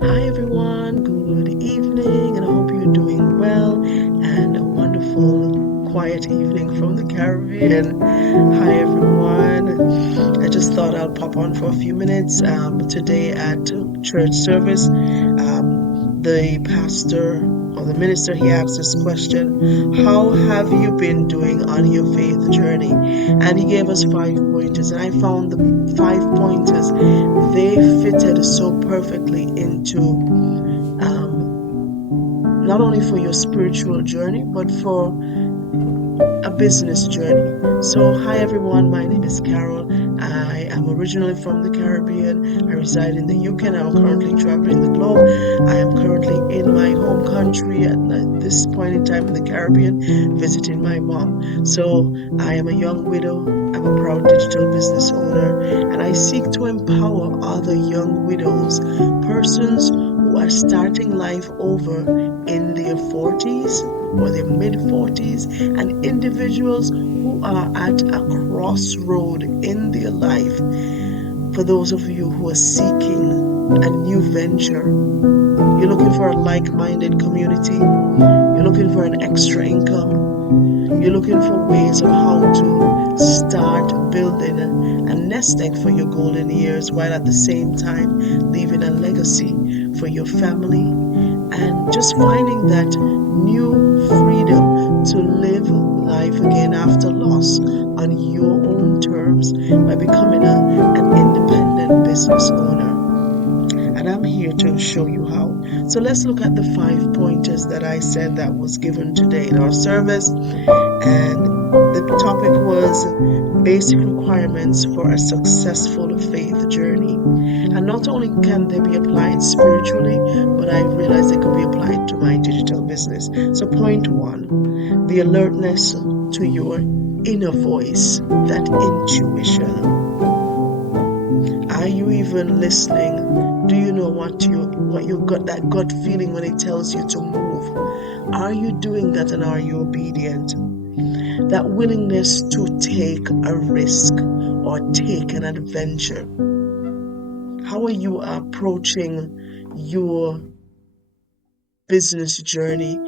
Hi everyone, good evening, and I hope you're doing well and a wonderful quiet evening from the Caribbean. Hi everyone, I just thought I'll pop on for a few minutes today at church service. The pastor or the minister, he asked this question: how have you been doing on your faith journey? And he gave us 5 pointers, and I found the 5 pointers, they fitted so perfectly into not only for your spiritual journey but for a business journey. So, hi everyone, my name is Carol. I am originally from the Caribbean. I reside in the UK and I'm currently traveling the globe. I am currently in my home country at this point in time in the Caribbean, visiting my mom. So, I am a young widow. I'm a proud digital business owner, and I seek to empower other young widows, persons who are starting life over in their 40s or their mid 40s, and individuals who are at a crossroad in their life. For those of you who are seeking a new venture, you're looking for a like-minded community, you're looking for an extra income, you're looking for ways of how to start building a nest egg for your golden years while at the same time leaving a legacy for your family, and just finding that new freedom to live life again after loss on your own terms by becoming an independent business owner. And I'm here to show you how. So let's look at the 5 pointers that I said that was given today in our service. And the topic was basic requirements for a successful faith journey. And not only can they be applied spiritually, but I realized they could be applied to my digital business. So point one, the alertness to your inner voice, that intuition. Are you even listening? Do you know what you got, that gut feeling when it tells you to move? Are you doing that, and are you obedient? That willingness to take a risk or take an adventure. How are you approaching your business journey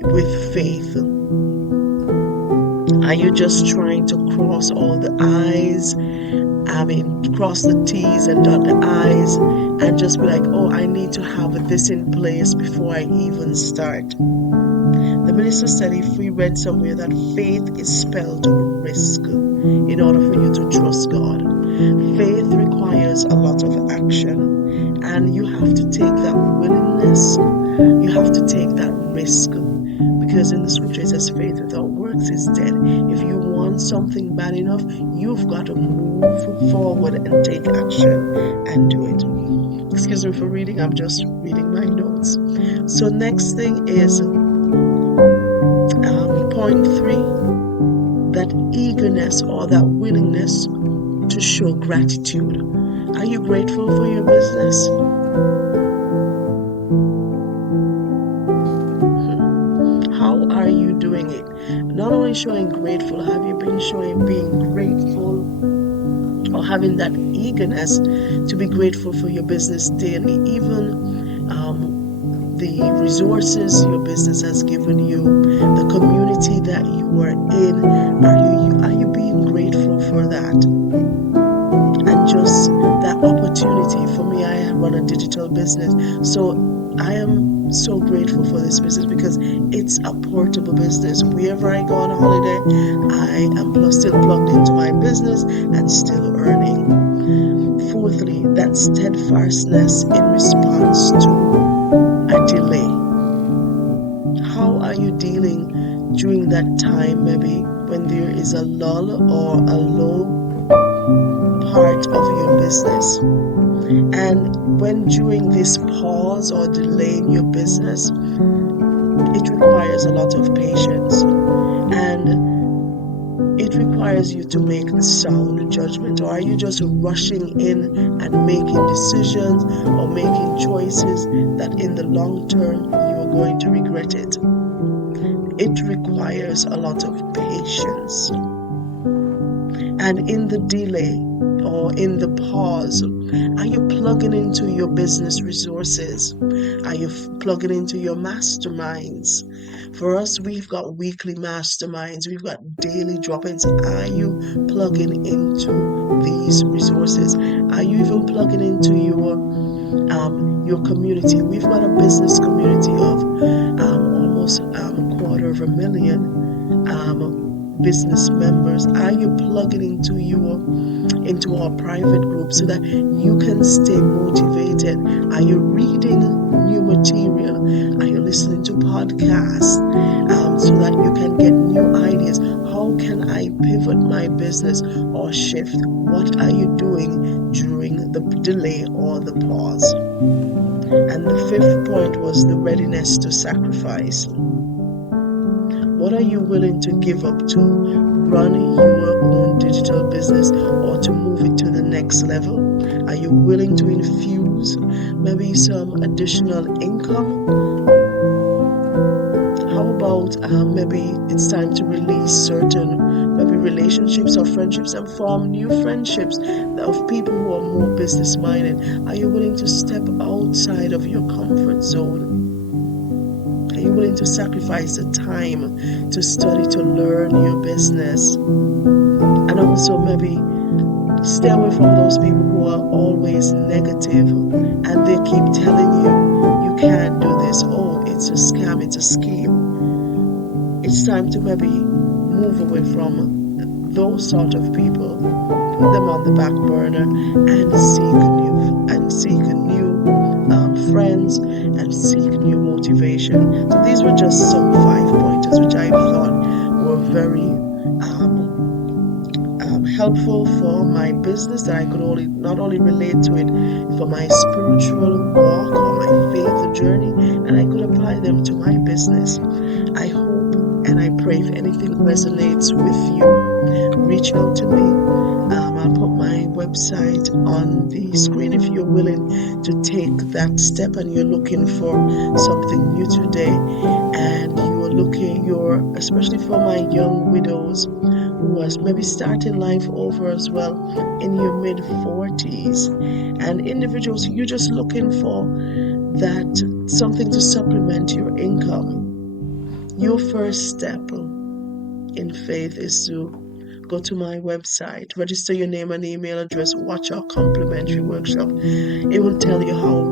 with faith? Are you just trying to cross all the I's? Cross the T's and dot the I's and just be like, oh, I need to have this in place before I even start. The minister said if we read somewhere that faith is spelled risk in order for you to trust God. Faith requires a lot of action, and you have to take that willingness, you have to take that risk, because in the scripture it says faith without works is dead. If you want something bad enough, you've got to move forward and take action and do it. Excuse me for reading, I'm just reading my notes. So next thing is point 3, that eagerness or that willingness to show gratitude. Are you grateful for your business? How are you doing it? Not only showing grateful, have you been showing being grateful or having that eagerness to be grateful for your business daily, even the resources your business has given you, the community that you are in? Are you being grateful for that? And just that opportunity. For me, I run a digital business, so I am so grateful for this business because it's a portable business. Wherever I go on holiday, I am still plugged into my business and still earning. Fourthly, that steadfastness in response to a delay. How are you dealing during that time, maybe when there is a lull or a low part of your business? And when during this pause or delay in your business, it requires a lot of patience, and it requires you to make a sound judgment. Or are you just rushing in and making decisions or making choices that in the long term you are going to regret it? It requires a lot of patience. And in the delay or in the pause? Are you plugging into your business resources? Are you plugging into your masterminds? For us, we've got weekly masterminds, we've got daily drop-ins. Are you plugging into these resources? Are you even plugging into your community? We've got a business community of almost a quarter of a million business members. Are you plugging into our private group so that you can stay motivated? Are you reading new material? Are you listening to podcasts so that you can get new ideas? How can I pivot my business or shift? What are you doing during the delay or the pause? And the fifth point was the readiness to sacrifice. What are you willing to give up to run your own digital business or to move it to the next level? Are you willing to infuse maybe some additional income? How about maybe it's time to release certain maybe relationships or friendships and form new friendships of people who are more business minded? Are you willing to step outside of your comfort zone? Are you willing to sacrifice the time to study, to learn your business? And also maybe stay away from those people who are always negative and they keep telling you can't do this. Oh, it's a scam, it's a scheme. It's time to maybe move away from those sort of people, put them on the back burner and seek new friends and seek new motivation. So these were just some 5 pointers which I thought were very helpful for my business, that I could not only relate to it for my spiritual walk or my faith journey, and I could apply them to my business. I hope and I pray if anything resonates with you, reach out to me. I'll put my website on the screen if you're willing to take that step and you're looking for something new today, and you're especially for my young widows who are maybe starting life over as well in your mid-40s, and individuals you're just looking for that something to supplement your income. Your first step in faith is to go to my website, register your name and email address, watch our complimentary workshop. It will tell you how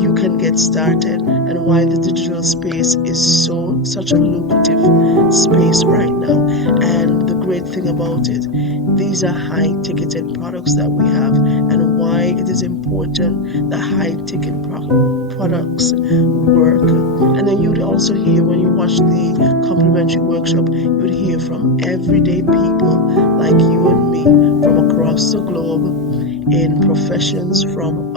you can get started and why the digital space is such a lucrative space right now. And the great thing about it, these are high ticketed products that we have, and why it is important that high ticket products work. And then you'd also hear, when you watch the complimentary workshop, you would hear from everyday people like you and me from across the globe in professions, from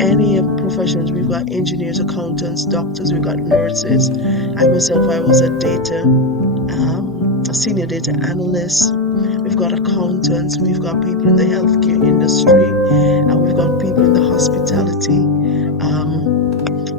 any professions. We've got engineers, accountants, doctors, we've got nurses. I was a senior data analyst. We've got accountants, we've got people in the healthcare industry, and we've got people in the hospitality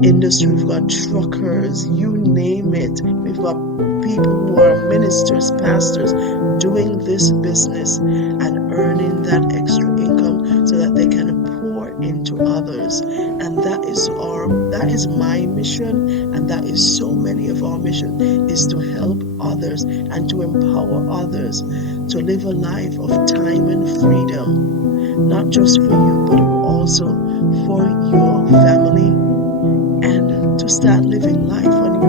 industry. We've got truckers, you name it. We've got people who are ministers, pastors, doing this business and earning that extra income so that they can pour into others. And that is my mission, and that is so many of our mission, is to help others and to empower others to live a life of time and freedom, not just for you, but also for your family, and to start living life on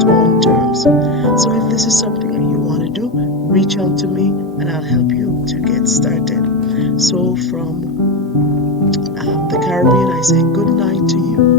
your own terms. So if this is something that you want to do, reach out to me and I'll help you to get started. So from the Caribbean, I say good night to you.